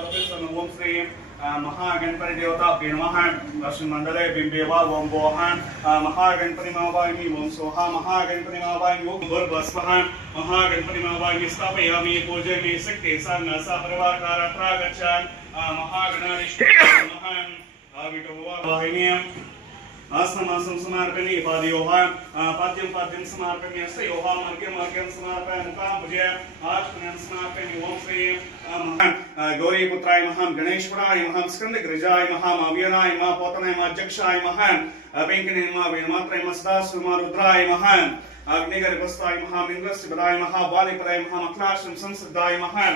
समर्पित ओम श्री महागणपति देवताभ्यो नमः। अस्मिन् मंडले बिंबेवा ओम बोहान महागणपति मावामि ओम सोहा महागणपति मावामि ओम भूर्भुवस्वः महागणपति मावामि स्थापयामि पूजयामि शक्ति सन्नसा परिवारकार प्रागच्छन् महागणाधीशाय नमः। आविटोवाहिनी आसनमासं समर्पयामि पादयोः पाद्यं समर्पयामि हस्तयोः मर्घ्यं समर्पयामि मुखां भुजे आचमनं समर्पयामि ओम श्री गौरीपुत्राय महा गणेश्वराय महा स्कंदगिरिजाय महा अव्यनाय महा पोतनाय महा अध्यक्षाय महा वेंकटेय महा वेणुमात्राय महा सदाशिव महा रुद्राय महा अग्निगर्भस्थाय महा मिंद्रशिवराय महा वालिपराय महा मखलाश्रम संसिद्धाय महा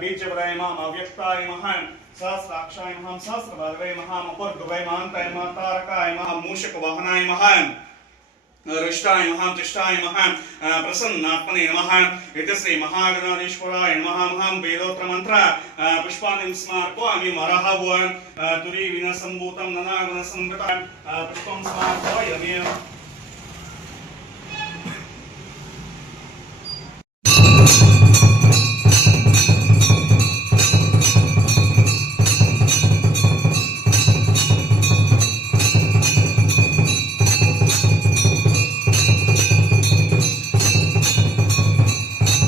बीजवराय महा अव्यक्ताय महा सहस्राक्षाय महा सहस्रबालवे महा अपर्गवे महांताय महा तारकाय महा मूषक वाहनाय महा रुष्टाय महा तिष्ठाय महा प्रसन्नात्मने नमः। इति श्री महागणाधीश्वराय नमः। महं वेदोत्र मंत्र पुष्पाणि समर्पयामि मरहवन् तुरी विना संभूतं ननागुण संगतं पुष्पं समर्पयामि।